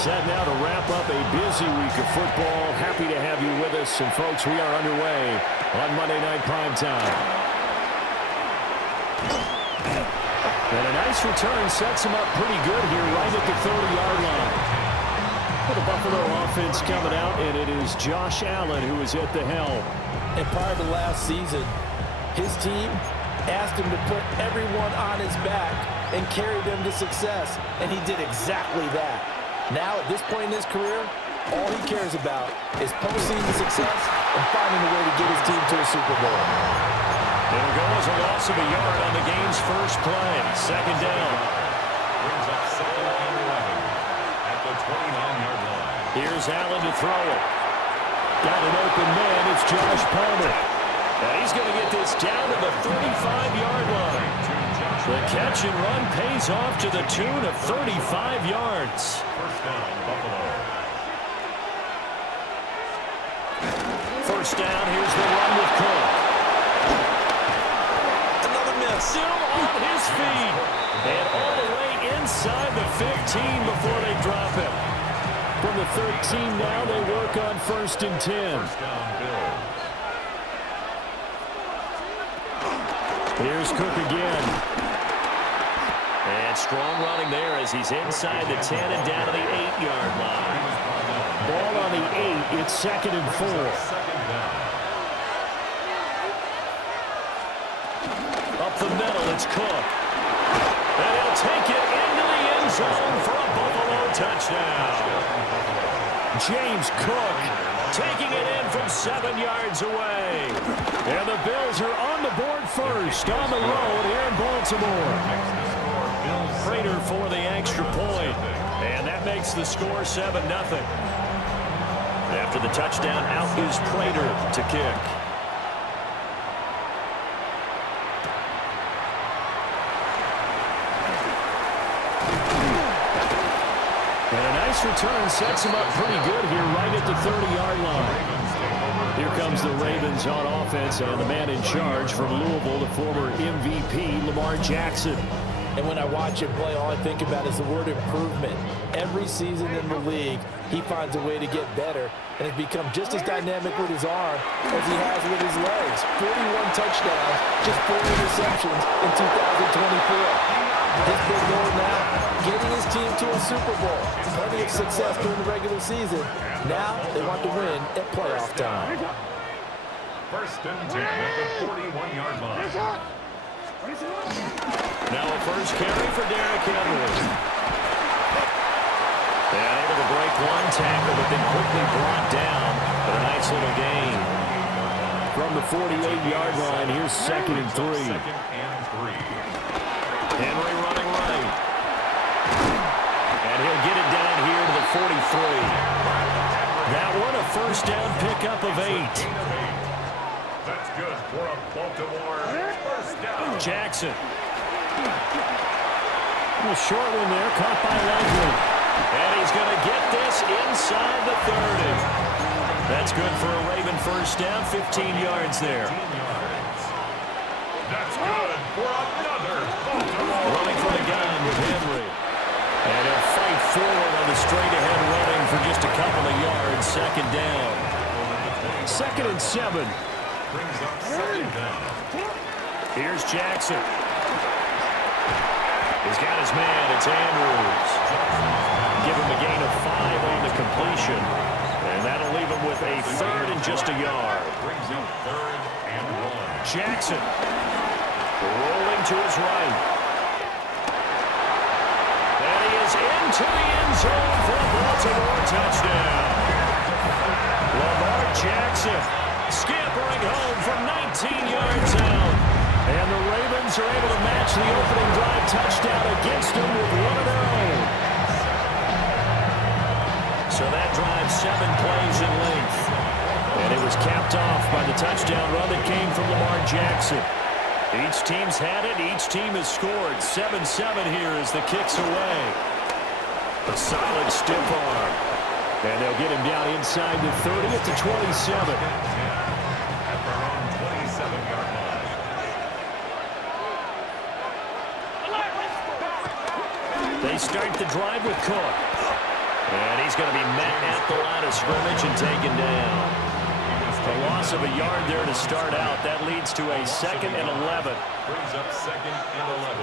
Set now to wrap up a busy week of football. Happy to have you with us. And, folks, we are underway on Monday Night Primetime. And a nice return sets him up pretty good here right at the 30-yard line. For the Buffalo offense coming out, and it is Josh Allen who is at the helm. And prior to last season, his team asked him to put everyone on his back and carry them to success, and he did exactly that. Now, at this point in his career, all he cares about is postseason success and finding a way to get his team to a Super Bowl. It'll go as a loss of a yard on the game's first play. Second down. Brings up 2nd and 11 at the 29-yard line. Here's Allen to throw it. Got an open man. It's Josh Palmer. And he's going to get this down to the 35-yard line. The catch and run pays off to the tune of 35 yards. First down, Buffalo. First down, here's the run with Cook. Another miss. Still on his feet. And all the way inside the 15 before they drop him. From the 13 now, they work on 1st and 10. First down, Bills. Here's Cook again. And strong running there as he's inside the 10 and down to the 8-yard line. Ball on the 8. It's 2nd and 4. Second down. Up the middle, it's Cook. And he'll take it into the end zone for a Buffalo touchdown. James Cook taking it in from 7 yards away. And the Bills are on the board first on the road here in Baltimore. Prater for the extra point. And that makes the score 7-0. After the touchdown, out is Prater to kick. And a nice return sets him up pretty good here right at the 30-yard line. Here comes the Ravens on offense, and the man in charge from Louisville, the former MVP, Lamar Jackson. And when I watch him play, all I think about is the word improvement. Every season in the league, he finds a way to get better and has become just as dynamic with his arm as he has with his legs. 41 touchdowns, just 4 interceptions in 2024. His big goal now, getting his team to a Super Bowl. Plenty of success during the regular season. Now they want to win at playoff time. First and 10 at the 41-yard line. Now a first carry for Derrick Henry. And able to break one tackle, but then quickly brought down. But a nice little gain. From the 48-yard line, here's 2nd and 3. Second and 3. Henry running right. And he'll get it down here to the 43. That one a first down pickup of 8. That's good for a Baltimore first down. Jackson. A short one there, caught by Langley. And he's going to get this inside the 30. That's good for a Raven first down, 15 yards there. 15 yards. That's good for another Baltimore. Running for the gun with Henry. And he'll fight forward on the straight-ahead running for just a couple of yards. Second down. 2nd and 7. Brings up 2nd down. Here's Jackson. He's got his man. It's Andrews. Give him a gain of 5 on the completion. And that'll leave him with a 3rd and just a yard. Brings up 3rd and 1. Jackson rolling to his right. And he is into the end zone for a Baltimore touchdown. Lamar Jackson scampering home from 19 yards out. And the Ravens are able to match the opening drive touchdown against them with one of their own. So that drive 7 plays in length. And it was capped off by the touchdown run that came from Lamar Jackson. Each team's had it. Each team has scored. 7-7 here as the kick's away. A solid stiff arm. And they'll get him down inside the 30 at the 27. At their own 27-yard line. They start the drive with Cook. And he's going to be met at the line of scrimmage and taken down. A loss of a yard there to start out. That leads to a 2nd and 11. Brings up 2nd and 11.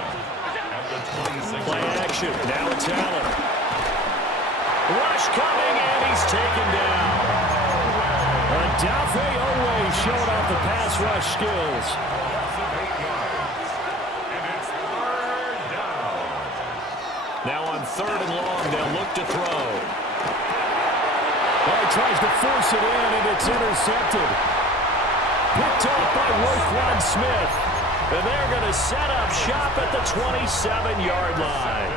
At the 26. Play action. Now it's Allen. Rush coming, and he's taken down. Dafe Owe showing off the pass rush skills. Now on 3rd and long, they'll look to throw. Oh, he tries to force it in, and it's intercepted. Picked off by Roquan Smith. And they're going to set up shop at the 27-yard line.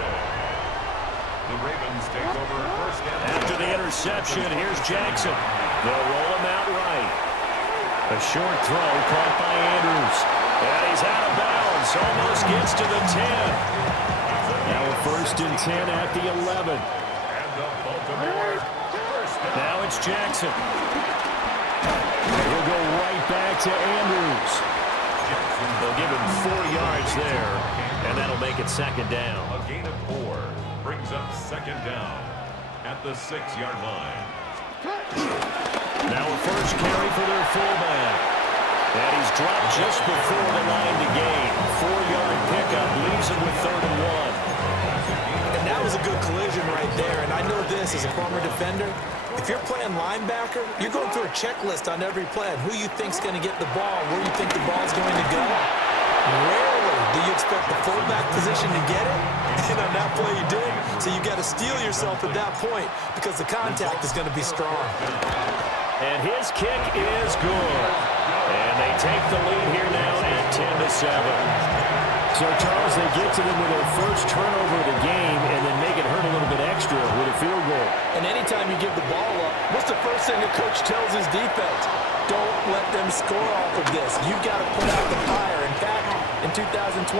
The Ravens take over first down. After the interception, here's Jackson. They'll roll him out right. A short throw caught by Andrews. And he's out of bounds. Almost gets to the 10. Now a 1st and 10 at the 11. And the Baltimore first down. Now it's Jackson. He'll go right back to Andrews. They'll give him 4 yards there, and that'll make it 2nd down. A gain of 4 brings up 2nd down at the 6-yard line. Now a first carry for their fullback. And he's dropped just before the line to gain. 4-yard pickup leaves him with 3rd and 1. And that was a good collision right there. And I know this as a former defender. If you're playing linebacker, you're going through a checklist on every play. Who you think's going to get the ball, where you think the ball's going to go. Rarely do you expect the fullback position to get it. And on that play you did. So you got to steel yourself at that point because the contact is going to be strong. And his kick is good. And they take the lead here now at 10-7. So, Charles, they get to them with their first turnover of the game and then make it hurt a little bit extra with a field goal. And anytime you give the ball up, what's the first thing a coach tells his defense? Don't let them score off of this. You've got to put out the fire. In fact, in 2021,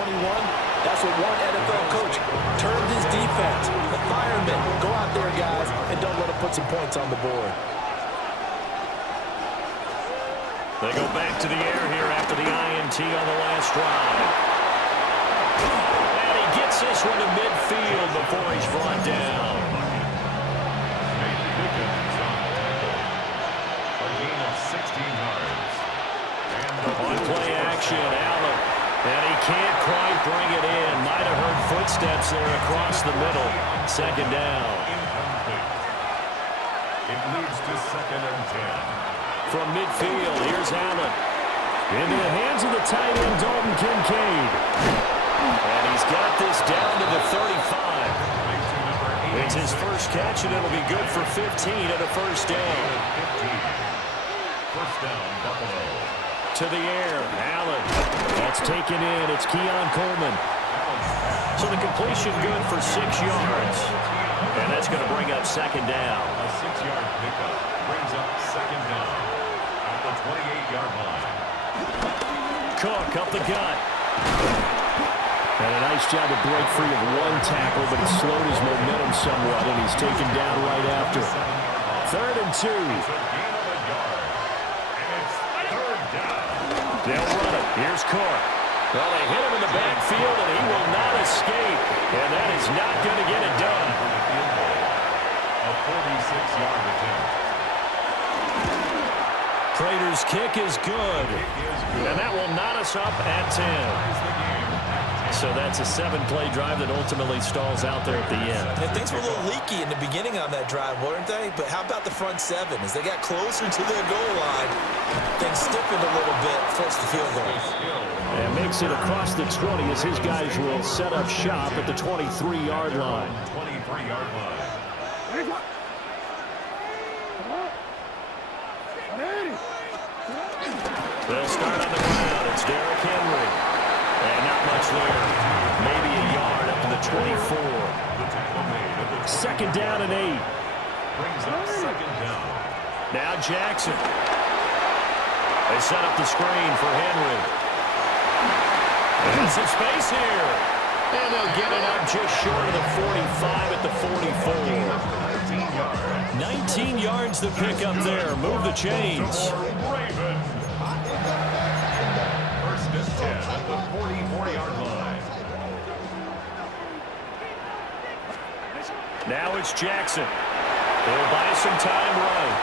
that's what one NFL coach termed his defense. The firemen. Go out there, guys, and don't let them put some points on the board. They go back to the air here after the INT on the last drive. And he gets this one to midfield before he's brought down. A gain of 16 yards. On play action, Allen. And he can't quite bring it in. Might have heard footsteps there across the middle. 2nd down. It leads to 2nd and 10. From midfield, here's Allen. Into the hands of the tight end, Dalton Kincaid. And he's got this down to the 35. It's his first catch, and it'll be good for 15 at a first down. First down, Buffalo. To the air, Allen. That's taken in. It's Keon Coleman. So the completion good for 6 yards. And that's going to bring up 2nd down. A 6-yard pickup brings up 2nd down at the 28-yard line. Cook up the gut. And a nice job to break free of one tackle, but it slowed his momentum somewhat, and he's taken down right after. 3rd and 2. They'll run it. Here's Cook. Well, they hit him in the backfield, and he will not escape. And that is not going to get it done. A 46-yard attempt. Prater's kick is good. And that will knot us up at 10. So that's a 7-play drive that ultimately stalls out there at the end. And things were a little leaky in the beginning on that drive, weren't they? But how about the front 7? As they got closer to their goal line, things stiffened a little bit, forced the field goal. And makes it across the 20 as his guys will set up shop at the 23-yard line. 23-yard line. They'll start on the ground. It's Derrick Henry. And not much there. Maybe a yard up to the 24. 2nd down and 8. Brings up 2nd down. Now Jackson. They set up the screen for Henry. There's some space here. And they'll get it up just short of the 45 at the 44. 19 yards to pick up there. Move the chains. First and 10 at the 44-yard line. Now it's Jackson. He'll buy some time right.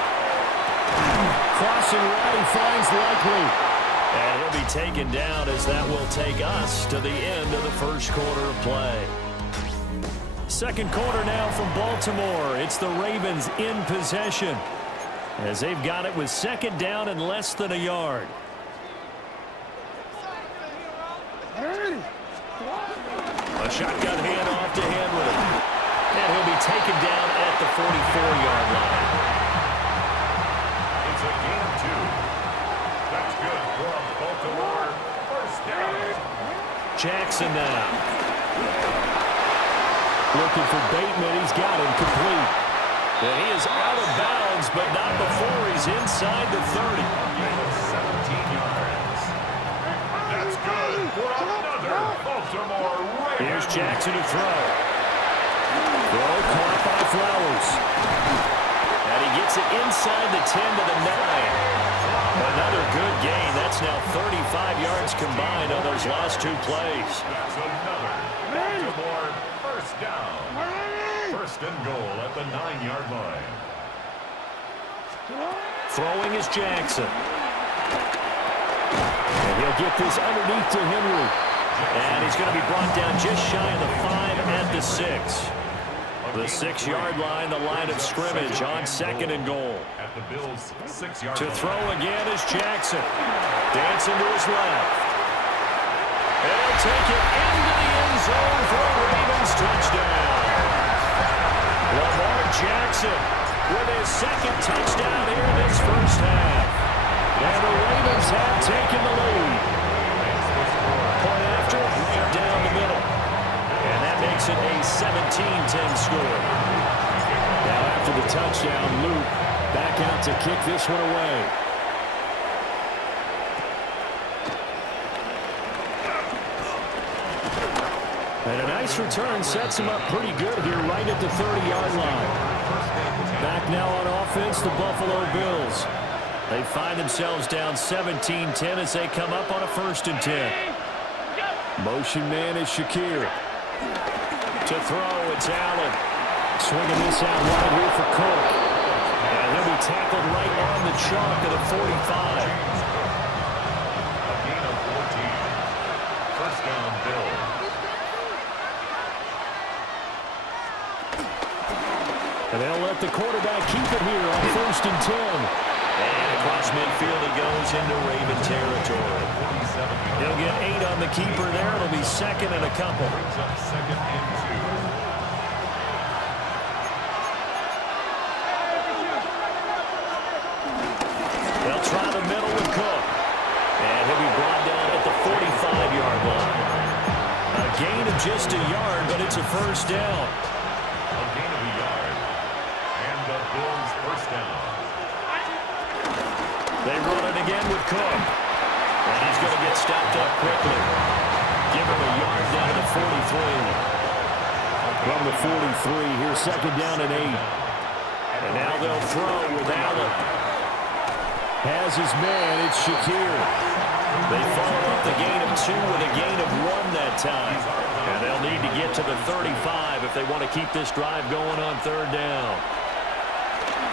Crossing right, he finds Likely. And he'll be taken down as that will take us to the end of the first quarter of play. Second quarter now from Baltimore. It's the Ravens in possession as they've got it with second down and less than a yard. A shotgun handoff to Henry. And he'll be taken down at the 44-yard line. It's a gain of 2. That's good for Baltimore. First down. Jackson now. Looking for Bateman. He's got him complete. And he is out of bounds, but not before he's inside the 30. 17 yards. That's good for another Baltimore Ravens. Here's Jackson to throw. Throw caught by Flowers. And he gets it inside the 10 to the 9. Another good gain. That's now 35 yards combined on those last 2 plays. That's another Baltimore first down. First and goal at the 9-yard line. Throwing is Jackson. And he'll get this underneath to Henry. And he's going to be brought down just shy of the 5 at the 6. The 6-yard line, the line of scrimmage on second and goal. At the Bills' 6-yard To line. throw again is Jackson. Dancing to his left. And he'll take it into the end zone for a Ravens touchdown. Lamar Jackson with his second touchdown here in this first half. And the Ravens have taken the lead. Point after, right down the middle. And that makes it a 17-10 score. Now after the touchdown, Luke back out to kick this one away. And a nice return sets him up pretty good here right at the 30-yard line. Back now on offense, the Buffalo Bills. They find themselves down 17-10 as they come up on a 1st and 10. Motion man is Shakir. To throw, it's Allen. Swinging this out wide here for Cook. And he'll be tackled right on the chalk of the 45. A gain of 14. First down, Bills. And they'll let the quarterback keep it here on 1st and 10. And across midfield he goes into Raven territory. He'll get 8 on the keeper there. It'll be second and a couple. Brings up second and 2. They'll try the middle with Cook. And he'll be brought down at the 45-yard line. A gain of just a yard, but it's a first down. A gain of a yard. And the Bills first down. They run it again with Cook. And he's going to get stopped up quickly. Give him a yard down to the 43. From the 43, here's second down and 8. And now they'll throw with Allen. Has his man, it's Shakir. They follow up the gain of 2 with a gain of 1 that time. And they'll need to get to the 35 if they want to keep this drive going on 3rd down.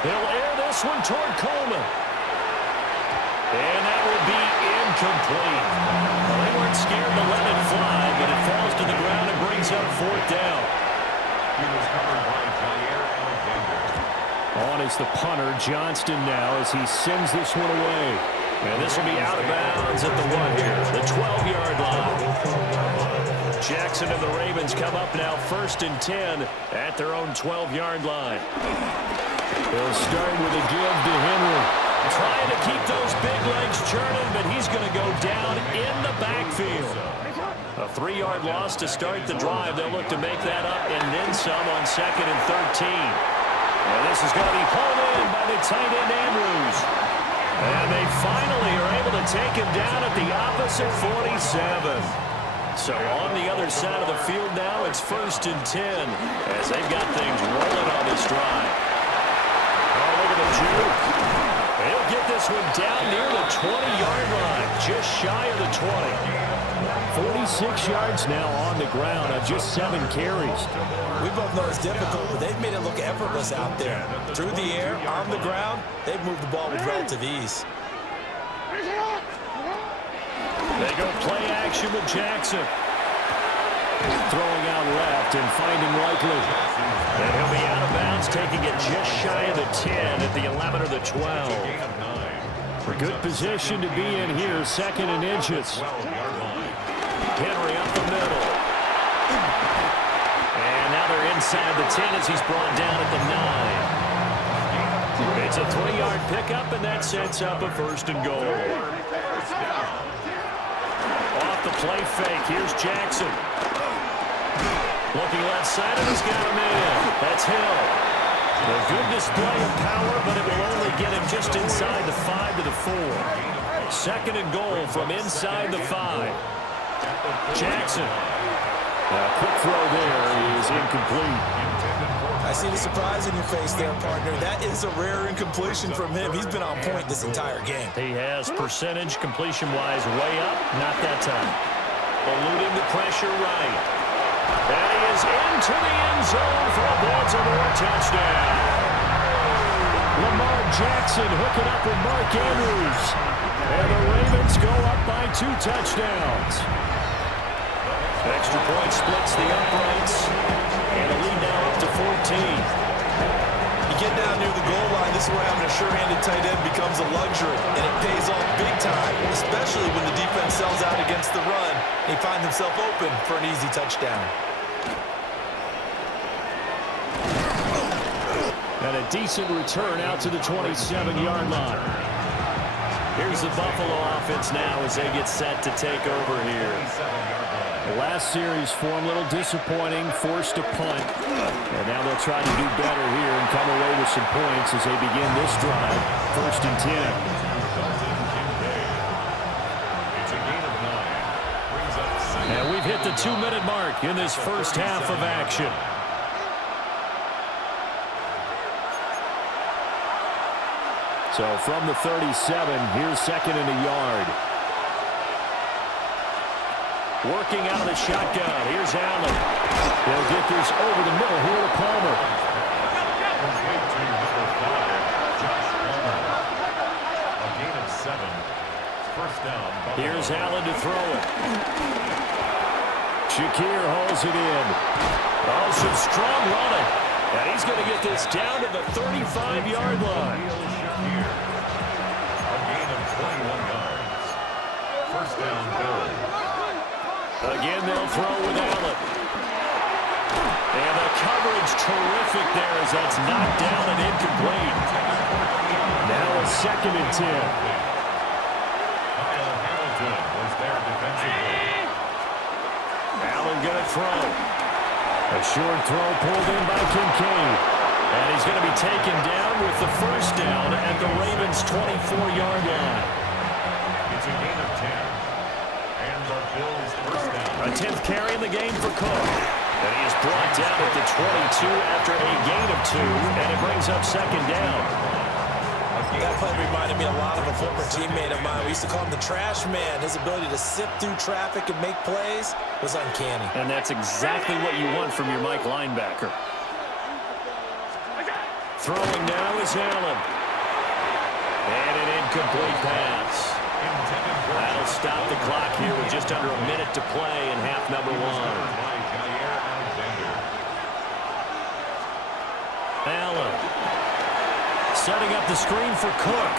He'll air this one toward Coleman. And that will be incomplete. Well, they weren't scared to let it fly, but it falls to the ground and brings up 4th down. He was covered by Jair Alexander. On is the punter, Johnston now, as he sends this one away. And this will be out of bounds at the 1 here, the 12-yard line. Jackson and the Ravens come up now 1st and 10 at their own 12-yard line. They'll start with a give to Henry. Trying to keep those big legs churning, but he's going to go down in the backfield. A 3-yard loss to start the drive. They'll look to make that up and then some on 2nd and 13. And this is going to be hauled in by the tight end Andrews. And they finally are able to take him down at the opposite 47. So on the other side of the field now, it's 1st and 10 as they've got things rolling on this drive. Oh, look at the juke. He'll get this one down near the 20-yard line, just shy of the 20. 46 yards now on the ground on just 7 carries. We both know it's difficult, but they've made it look effortless out there. Through the air, on the ground, they've moved the ball with relative ease. They go play action with Jackson. Throwing out left and finding Likely. And he'll be out of bounds, taking it just shy of the 10 at the 11 or the 12. A good position to be in here, 2nd and inches. Henry up the middle. And now they're inside the 10 as he's brought down at the 9. It's a 3-yard pickup, and that sets up a 1st and goal. Off the play fake, here's Jackson. Looking left side, and he's got him in. That's Hill. A good display of power, but it will only get him just inside the 5 to the 4. 2nd and goal from inside the 5. Jackson. A quick throw there is incomplete. I see the surprise in your face there, partner. That is a rare incompletion from him. He's been on point this entire game. He has percentage completion-wise way up. Not that time. Eluding the pressure right. And he is into the end zone for a Baltimore touchdown. Lamar Jackson hooking up with Mark Andrews. And the Ravens go up by 2 touchdowns. Extra point splits the uprights. And a lead now up to 14. You get down near the goal line, this is where having a sure-handed tight end becomes a luxury. And it pays off big time, especially when the defense sells out against the run. And he finds himself open for an easy touchdown. And a decent return out to the 27-yard line. Here's the Buffalo offense now as they get set to take over here. The last series form a little disappointing, forced a punt. And now they'll try to do better here and come away with some points as they begin this drive. 1st and 10. And we've hit the 2-minute mark in this first half of action. So from the 37, here's 2nd and a yard. Working out of the shotgun. Here's Allen. They'll get this over the middle here to Palmer. A gain of 7. 1st down. Here's Allen to throw it. Shakir hauls it in. Oh, some strong running. And he's going to get this down to the 35-yard line. A gain of 21 yards. 1st down, Bills. Again, they'll throw with Allen. And the coverage terrific there as that's knocked down and incomplete. Now a 2nd and 10. Kyle Hamilton was there defensively. Allen going to throw. A short throw pulled in by Kincaid. And he's going to be taken down with the 1st down at the Ravens' 24-yard line. It's a gain of 10. And the Bills' 1st down. A 10th carry in the game for Cook. And he is brought down at the 22 after a gain of 2. And it brings up 2nd down. That play reminded me a lot of a former teammate of mine. We used to call him the trash man. His ability to sift through traffic and make plays was uncanny. And that's exactly what you want from your Mike linebacker. Throwing now is Allen. And an incomplete pass. That'll stop the clock here with just under a minute to play in half number 1. Allen. Setting up the screen for Cook.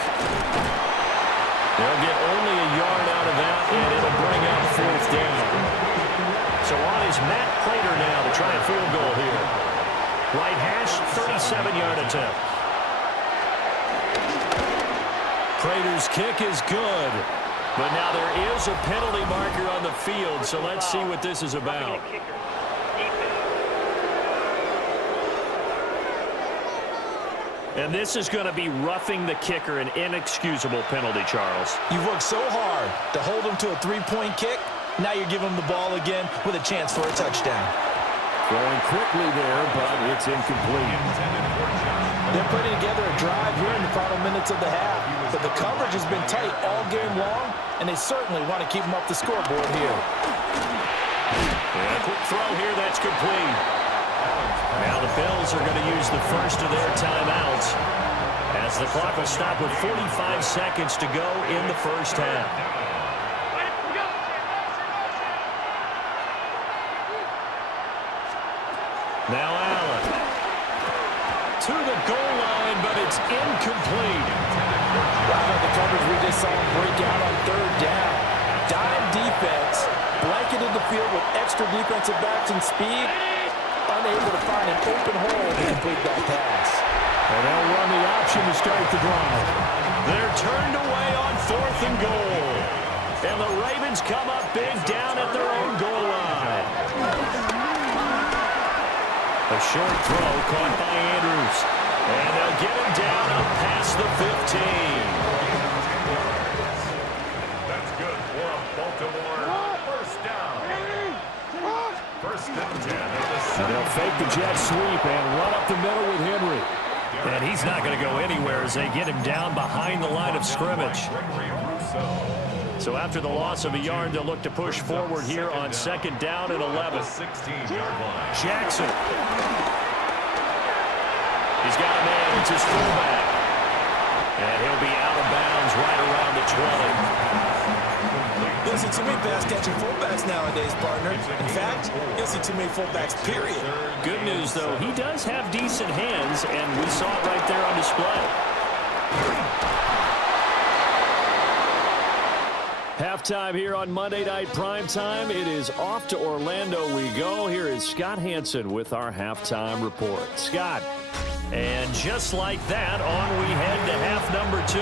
They'll get only a yard out of that, and it'll bring up 4th down. So on is Matt Prater now to try a field goal here. Right hash, 37-yard attempt. Prater's kick is good. But now there is a penalty marker on the field, so let's see what this is about. And this is going to be roughing the kicker, an inexcusable penalty, Charles. You've worked so hard to hold him to a 3-point kick. Now you're giving him the ball again with a chance for a touchdown. Throwing quickly there, but it's incomplete. They're putting together a drive here in the final minutes of the half, but the coverage has been tight all game long, and they certainly want to keep them up the scoreboard here. And a quick throw here that's complete. Now the Bills are going to use the first of their timeouts as the clock will stop with 45 seconds to go in the first half. Now Allen to the goal line, but it's incomplete. Right on the coverage, we just saw him break out on third down. Dime defense, blanketed the field with extra defensive backs and speed, unable to find an open hole to complete that pass. And they'll run the option to start the drive. They're turned away on 4th and goal. And the Ravens come up big down at their own goal line. A short throw caught by Andrews. And they'll get him down up past the 15. That's good for a Baltimore first down. First and 10 at the And they'll fake the jet sweep and run up the middle with Henry. And he's not going to go anywhere as they get him down behind the line of scrimmage. So after the loss of a yard, they'll look to push forward here on 2nd down and 11. 16-yard line. Jackson. He's got a man. It's his fullback. And he'll be out of bounds right around the 20. You'll see too many pass-catching fullbacks nowadays, partner. In fact, you'll see too many fullbacks, period. Good news, though, he does have decent hands, and we saw it right there on display. Halftime here on Monday Night Primetime. It is off to Orlando we go. Here is Scott Hansen with our halftime report. Scott, and just like that, on we head to half number 2.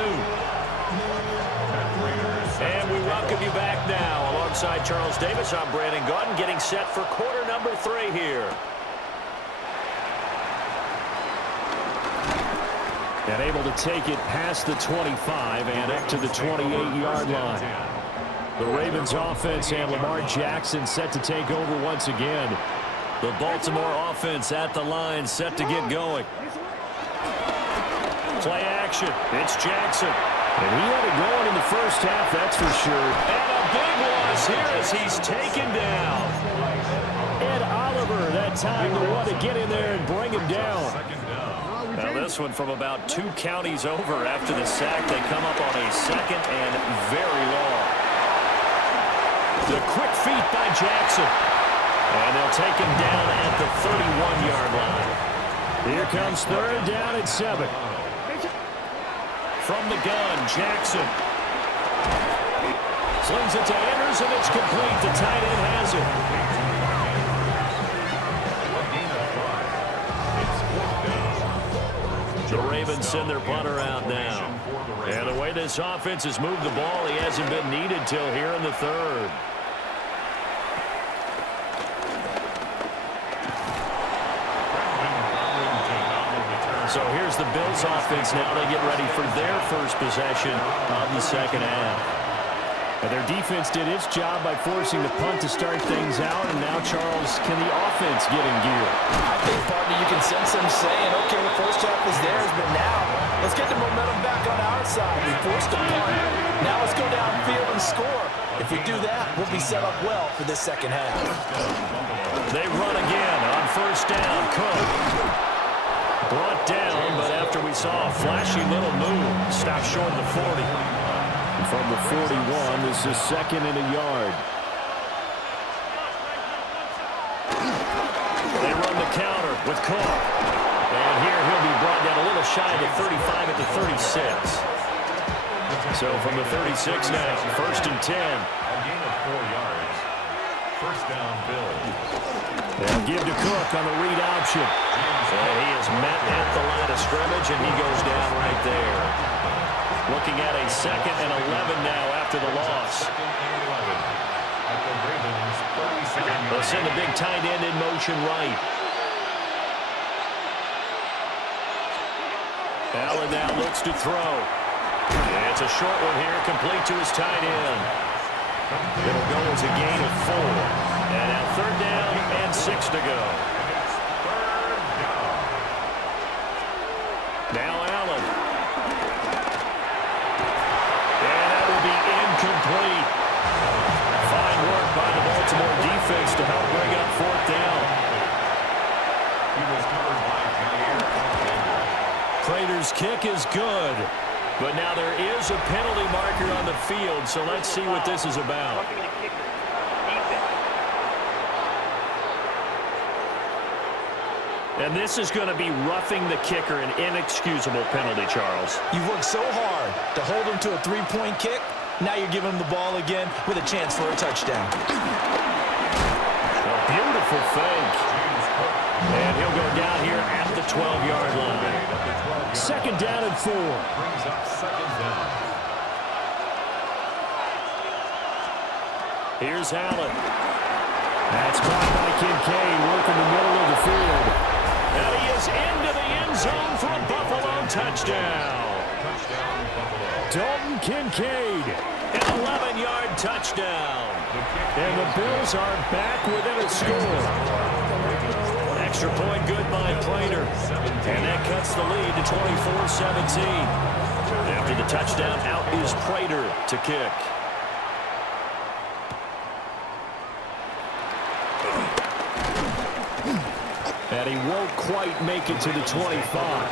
And we welcome you back now. Alongside Charles Davis, I'm Brandon Gaudin, getting set for quarter number 3 here. And able to take it past the 25 and up to the 28-yard line. The Ravens offense and Lamar Jackson set to take over once again. The Baltimore offense at the line, set to get going. Play action. It's Jackson. And he had it going in the first half, that's for sure. And a big loss here as he's taken down. Ed Oliver, that time to want to get in there and bring him down. Now this one from about 2 counties over after the sack. They come up on a 2nd and very long. The quick feet by Jackson. And they'll take him down at the 31-yard line. Here comes 3rd down and 7. From the gun, Jackson. Slings it to Andrews, and it's complete. The tight end has it. The Ravens send their punter out now. And the way this offense has moved the ball, he hasn't been needed till here in the 3rd. So here's the Bills offense now. They get ready for their first possession of the 2nd half. And their defense did its job by forcing the punt to start things out. And now, Charles, can the offense get in gear? I think, partner, you can sense them saying, okay, the first half is theirs, but now let's get the momentum back on our side. We forced a punt. Now let's go downfield and score. If we do that, we'll be set up well for this 2nd half. They run again on 1st down. Cook. Brought down, but after we saw a flashy little move, stopped short of the 40. And from the 41, this is 2nd and a yard. They run the counter with Cook. And here he'll be brought down a little shy of the 35 at the 36. So from the 36 now, 1st and 10. A gain of 4 yards. First down, Bills. They'll give to Cook on the read option. And he is met at the line of scrimmage, and he goes down right there. Looking at a 2nd and 11 now after the loss. They'll send a big tight end in motion right. Allen now looks to throw. And it's a short one here, complete to his tight end. It'll go as a gain of 4. And now 3rd down and 6 to go. kick is good. But now there is a penalty marker on the field, so let's see what this is about. And this is going to be roughing the kicker, an inexcusable penalty, Charles. You've worked so hard to hold him to a three-point kick. Now you're giving him the ball again with a chance for a touchdown. A beautiful fake. And he'll go down here at the 12-yard line. 2nd down and 4. Brings up 2nd down. Here's Allen. That's caught by Kincaid, working the middle of the field. And he is into the end zone for a Buffalo touchdown. Touchdown, Buffalo. Dalton Kincaid, an 11-yard touchdown. And the Bills are back within a score. Extra point good by Prater. And that cuts the lead to 24-17. After the touchdown, out is Prater to kick. And he won't quite make it to the 25.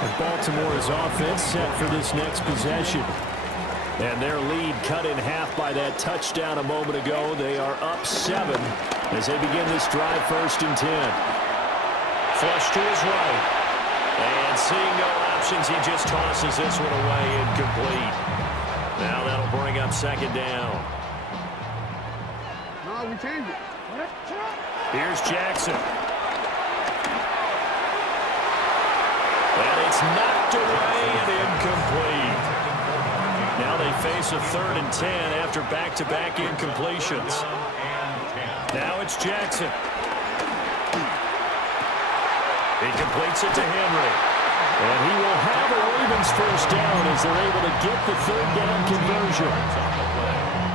And Baltimore's offense set for this next possession. And their lead cut in half by that touchdown a moment ago. They are up 7 as they begin this drive, 1st and 10. Flush to his right. And seeing no options, he just tosses this one away, incomplete. Now that'll bring up 2nd down. No, we changed it. Here's Jackson. And it's knocked away and incomplete. Now they face a 3rd and 10 after back-to-back incompletions. Now it's Jackson. He completes it to Henry. And he will have a Ravens 1st down as they're able to get the 3rd down conversion.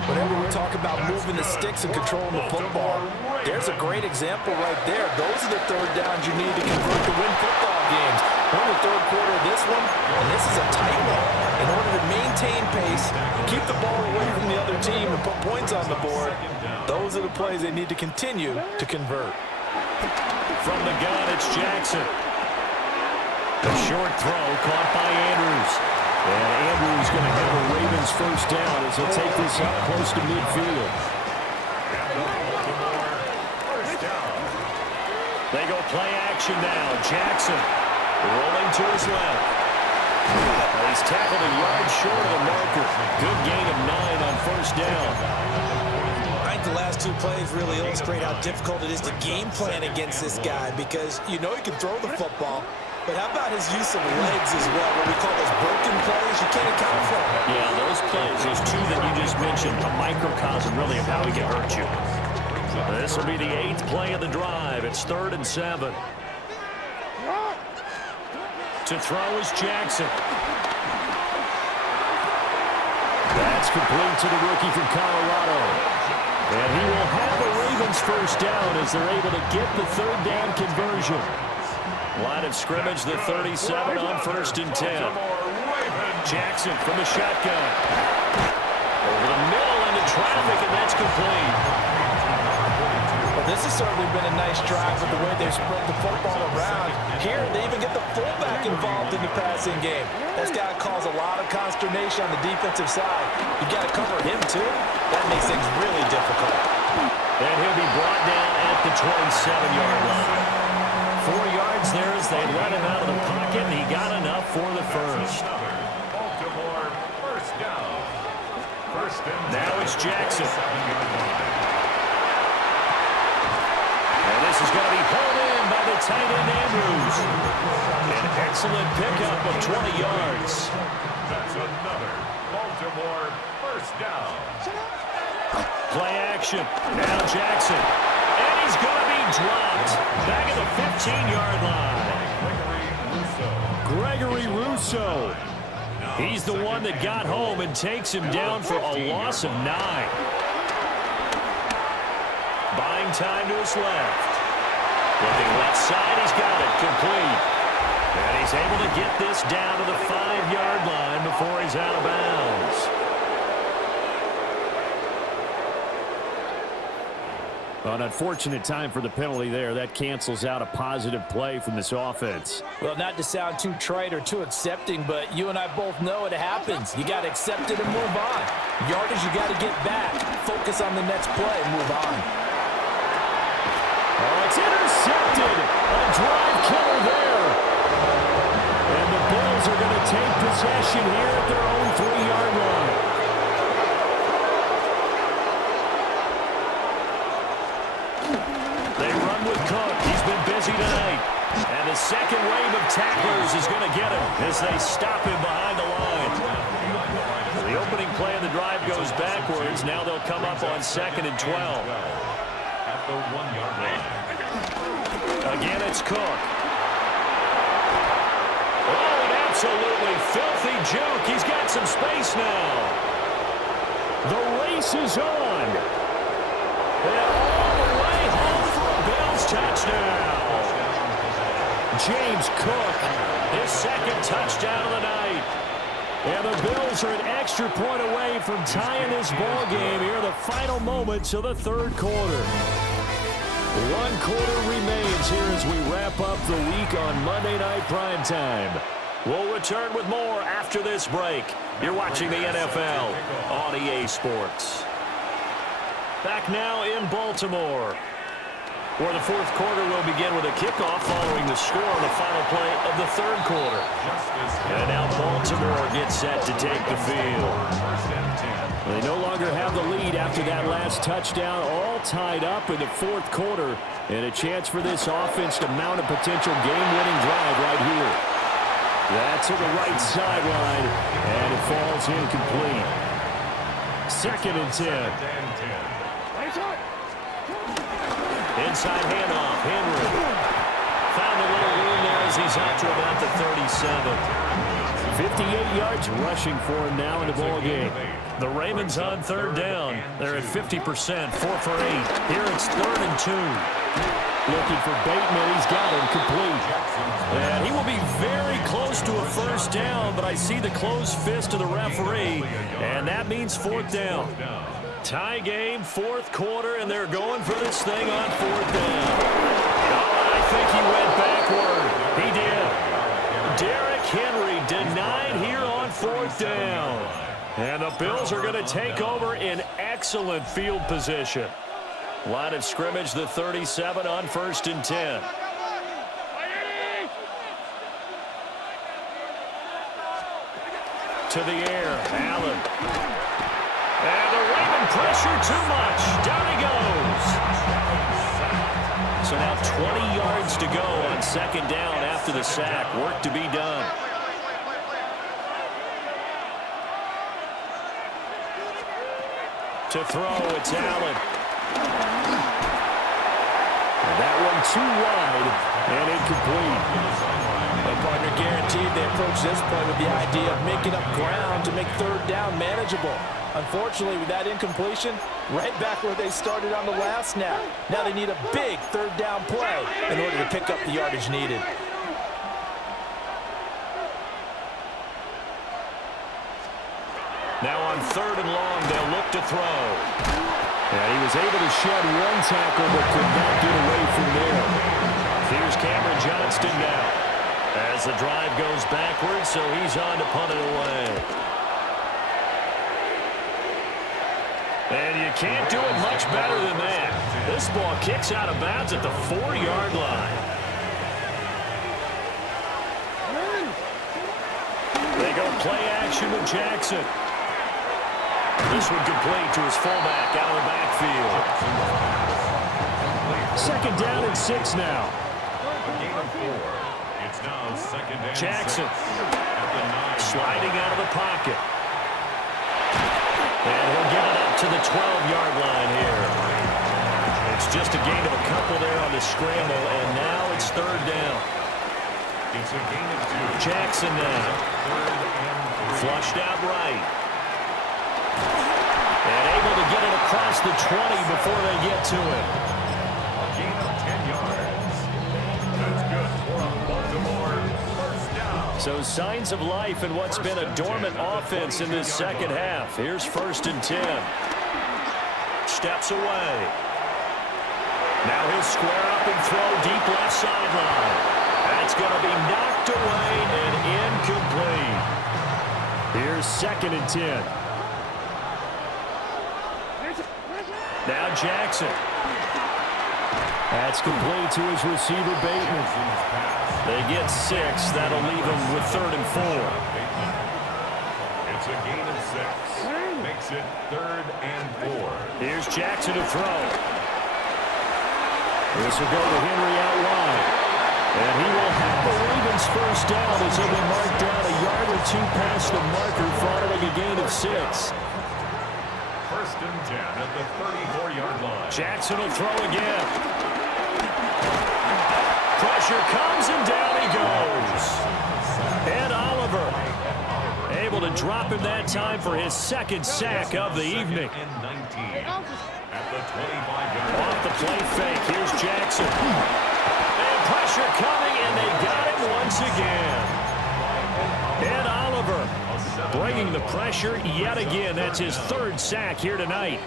Whenever we talk about moving the sticks and controlling the football, there's a great example right there. Those are the 3rd downs you need to convert to win football games. We're in the 3rd quarter of this one, and this is a tight one. In order to maintain pace, keep the ball away from the other team, and put points on the board, those are the plays they need to continue to convert. From the gun, it's Jackson. A short throw caught by Andrews. And Andrews going to have a Ravens 1st down as he'll take this up close to midfield. They go play action now. Jackson rolling to his left. He's tackled a yard short of the marker. Good gain of 9 on 1st down. I think the last 2 plays really illustrate how difficult it is to game plan against this guy, because you know he can throw the football, but how about his use of legs as well, what we call those broken plays? You can't account for them. Yeah, those plays, those 2 that you just mentioned, a microcosm really of how he can hurt you. This will be the 8th play of the drive. It's 3rd and 7. To throw is Jackson. That's complete to the rookie from Colorado. And he will have a Ravens 1st down as they're able to get the 3rd down conversion. Line of scrimmage, the 37 on 1st and 10. Jackson from the shotgun. Over the middle into traffic, and that's complete. Well, this has certainly been a nice drive with the way they've spread the football around. Here, they even get the fullback involved in the passing game. That's got to cause a lot of consternation on the defensive side. You got to cover him, too. That makes things really difficult. And he'll be brought down at the 27-yard line. 4 yards there as they let him out of the pocket, and he got enough for the 1st. Baltimore 1st down. 1st and 10. Now it's Jackson. And this is going to be pulled in by the tight end Andrews. An excellent pickup of 20 yards. That's another Baltimore 1st down. Play action. Now Jackson. And he's going to be dropped. Back at the 15-yard line. Gregory Rousseau. He's the one that got home and takes him down for a loss of 9. Buying time to his left. Looking left side, he's got it complete. And he's able to get this down to the 5-yard line before he's out of bounds. An unfortunate time for the penalty there. That cancels out a positive play from this offense. Well, not to sound too trite or too accepting, but you and I both know it happens. You got to accept it and move on. Yardage, you got to get back. Focus on the next play and move on. Oh, it's intercepted. A drive killer there. And the Bills are going to take possession here at their own 3-yard line. They run with Cook. He's been busy tonight. And the second wave of tacklers is going to get him as they stop him behind the line. The opening play of the drive goes backwards. Now they'll come up on 2nd and 12. At the 1-yard line. Again, it's Cook. Oh, an absolutely filthy juke. He's got some space now. The race is on. And all the way home for a Bills touchdown. James Cook, his second touchdown of the night. And the Bills are an extra point away from tying this ball game here in the final moments of the third quarter. 1 quarter remains here as we wrap up the week on Monday Night Primetime. We'll return with more after this break. You're watching the NFL on EA Sports. Back now in Baltimore, where the fourth quarter will begin with a kickoff following the score on the final play of the third quarter. And now Baltimore gets set to take the field. They no longer have the lead after that last touchdown, all tied up in the fourth quarter, and a chance for this offense to mount a potential game-winning drive right here. That's to the right sideline, and it falls incomplete. 2nd and 10. Inside handoff, Henry. Found a little room there as he's out to about the 37. 58 yards rushing for him now in the ball game. The Ravens on 3rd down. They're at 50%, 4 for 8. Here it's 3rd and 2. Looking for Bateman. He's got him complete. And he will be very close to a first down, but I see the closed fist of the referee, and that means 4th down. Tie game, 4th quarter, and they're going for this thing on 4th down. Oh, I think he went backward. He did. Derrick Henry denied here on 4th down. And the Bills are going to take over in excellent field position. Line of scrimmage, the 37 on 1st and 10. To the air, Allen. And the Raven pressure too much. Down he goes. So now 20 yards to go on 2nd down after the sack. Work to be done. To throw, it's Allen. That one too wide and incomplete. And partner, guaranteed they approach this play with the idea of making up ground to make 3rd down manageable. Unfortunately, with that incompletion, right back where they started on the last snap. Now they need a big 3rd down play in order to pick up the yardage needed. Now on 3rd and long, they'll look to throw. And he was able to shed one tackle but could not get away from there. Here's Cameron Johnston now. As the drive goes backwards, so he's on to punt it away. And you can't do it much better than that. This ball kicks out of bounds at the 4-yard line. They go play action with Jackson. This one complete to his fullback out of the backfield. 2nd down and 6 now. It's now 2nd and 6. Jackson sliding out of the pocket. And he'll give it up to the 12-yard line here. It's just a gain of a couple there on the scramble, and now it's 3rd down. It's a gain of 2. Jackson now. Flushed out right. And able to get it across the 20 before they get to it. A gain of 10 yards. That's good for a Baltimore first down. So signs of life in what's been a dormant offense in this second half. Here's 1st and 10. Steps away. Now he'll square up and throw deep left sideline. That's going to be knocked away and incomplete. Here's 2nd and 10. Now Jackson. That's complete to his receiver, Bateman. They get 6. That'll leave them with 3rd and 4. It's a gain of 6. Makes it 3rd and 4. Here's Jackson to throw. This will go to Henry out wide. And he will have the Ravens first down as he'll be marked down a yard or 2 past the marker following a gain of 6. 1st and 10 at the 34-yard line. Jackson will throw again. Pressure comes and down he goes. Ed Oliver able to drop him that time for his 2nd sack of the evening. At the 25-yard line. Off the play fake, here's Jackson. And pressure coming, and they got him once again. Ed Oliver bringing the pressure yet again. That's his 3rd sack here tonight.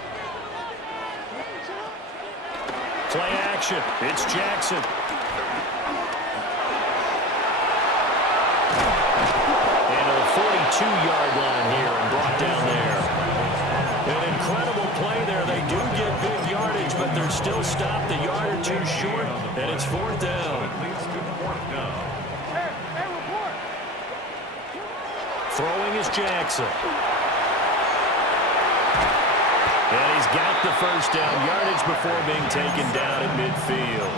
Play action. It's Jackson. Into the 42-yard line here and brought down there. An incredible play there. They do get big yardage, but they're still stopped a yard or 2 short, and it's 4th down. Throwing is Jackson. And he's got the first down yardage before being taken down at midfield.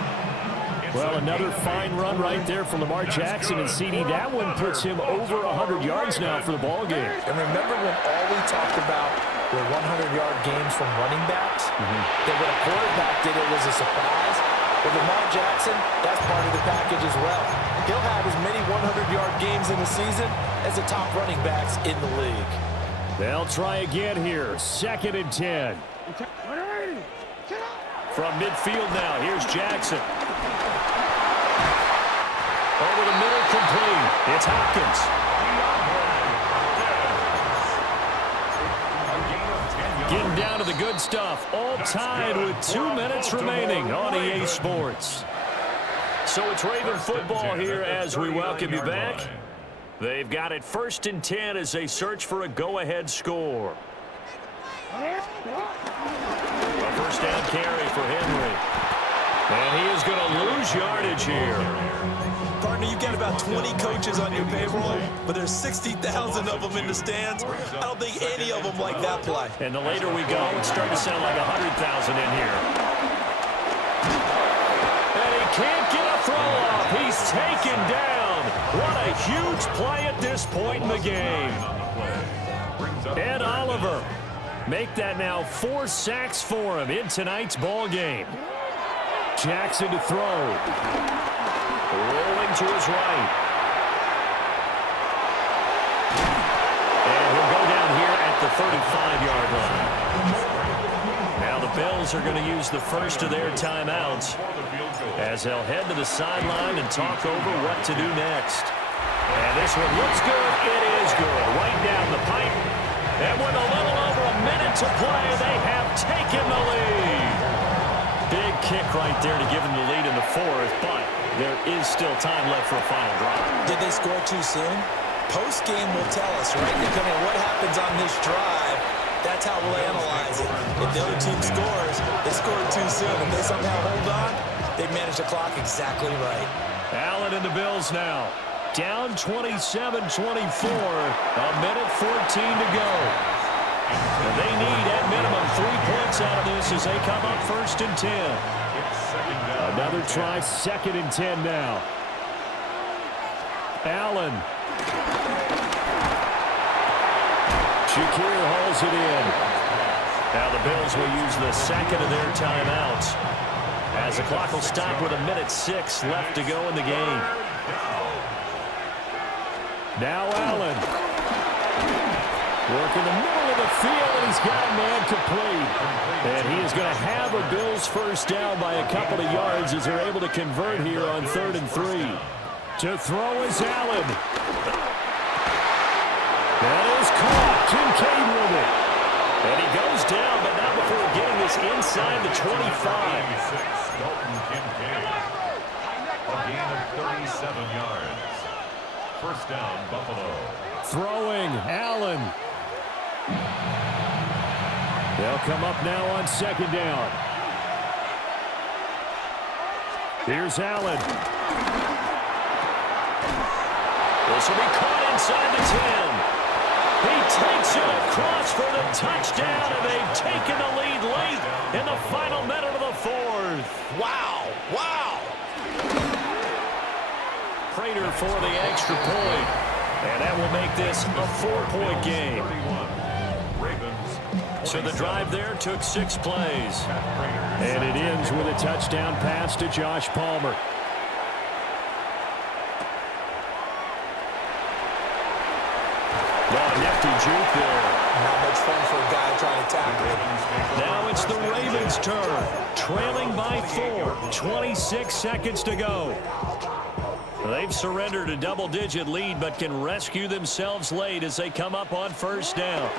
Well, another fine run right there from Lamar Jackson, and CD, that one puts him over 100 yards now for the ball game. And remember when all we talked about were 100-yard games from running backs? That when a quarterback did it was a surprise. With Lamar Jackson, that's part of the package as well. He'll have as many 100-yard games in the season as the top running backs in the league. They'll try again here. 2nd and 10. From midfield now, here's Jackson. Over the middle, complete. It's Hopkins. Getting down to the good stuff. All tied with 2 minutes remaining on EA Sports. So it's Raven football here as we welcome you back. They've got it 1st and 10 as they search for a go-ahead score. A first down carry for Henry. And he is going to lose yardage here. Partner, you got about 20 coaches on your payroll, but there's 60,000 of them in the stands. I don't think any of them like that play. And the later we go, it's starting to sound like 100,000 in here. And he can't get a throw off. He's taken down. What a huge play at this point in the game. Ed Oliver make that now 4 sacks for him in tonight's ball game. Jackson to throw. Rolling to his right. And he'll go down here at the 35-yard line. Now the Bills are going to use the first of their timeouts as they'll head to the sideline and talk over what to do next. And this one looks good. It is good. Right down the pipe. And with a little over a minute to play, they have taken the lead. Big kick right there to give them the lead in the 4th, but there is still time left for a final drive. Did they score too soon? Post-game will tell us, right? Depending on what happens on this drive, that's how we'll analyze it. If the other team scores, they scored too soon. If they somehow hold on, they manage the clock exactly right. Allen and the Bills now. Down 27-24. A minute 14 to go. And they need, at minimum, 3 points out of this as they come up 1st and 10. Another try, 2nd and 10 now. Allen. Shakir hauls it in. Now the Bills will use the 2nd of their timeouts as the clock will stop with a minute 6 left to go in the game. Now Allen. Working the middle of the field, and he's got a man complete. And he is going to have a Bills first down by a couple of yards as they're able to convert here on 3rd and 3. To throw is Allen. That is caught. Kincaid with it. And he goes down, but not before getting this inside the 25. Dalton Kincaid. A gain of 37 yards. First down, Buffalo. Throwing, Allen. They'll come up now on second down. Here's Allen. This will be caught inside the 10. He takes it across for the touchdown, and they've taken the lead late in the final minute of the fourth. Wow, wow. Prater for the extra point. And that will make this a 4-point game. So the drive there took 6 plays. And it ends with a touchdown pass to Josh Palmer. Oh, nifty juke there. Not much fun for a guy trying to tackle it. Now it's the Ravens' turn. Trailing by 4. 26 seconds to go. They've surrendered a double-digit lead, but can rescue themselves late as they come up on first down.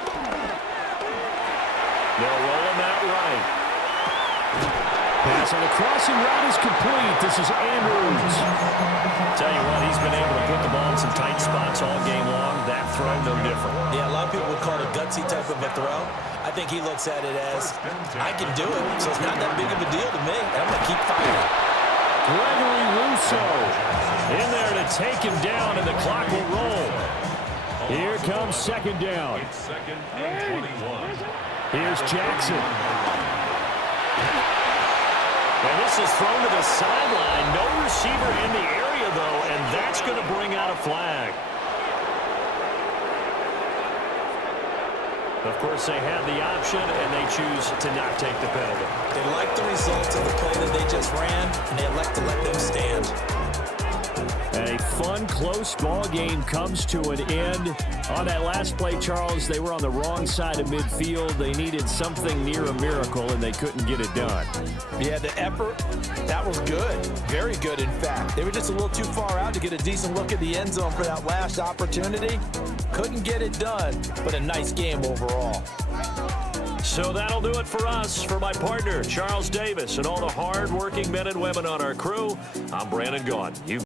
They'll roll him out right. Pass on the crossing route is complete. This is Andrews. Tell you what, he's been able to put the ball in some tight spots all game long. That throw, no different. Yeah, a lot of people would call it a gutsy type of a throw. I think he looks at it as, I can do it, so it's not that big of a deal to me. I'm going to keep fighting. Gregory Rousseau in there to take him down, and the clock will roll. Here comes second down. It's second and 21. Here's Jackson. And this is thrown to the sideline. No receiver in the area, though, and that's going to bring out a flag. Of course, they had the option, and they choose to not take the penalty. They like the results of the play that they just ran, and they elect to let them stand. And a fun, close ball game comes to an end. On that last play, Charles, they were on the wrong side of midfield. They needed something near a miracle, and they couldn't get it done. Yeah, the effort, that was good. Very good, in fact. They were just a little too far out to get a decent look at the end zone for that last opportunity. Couldn't get it done, but a nice game overall. So that'll do it for us. For my partner, Charles Davis, and all the hard-working men and women on our crew, I'm Brandon Gaudin. You've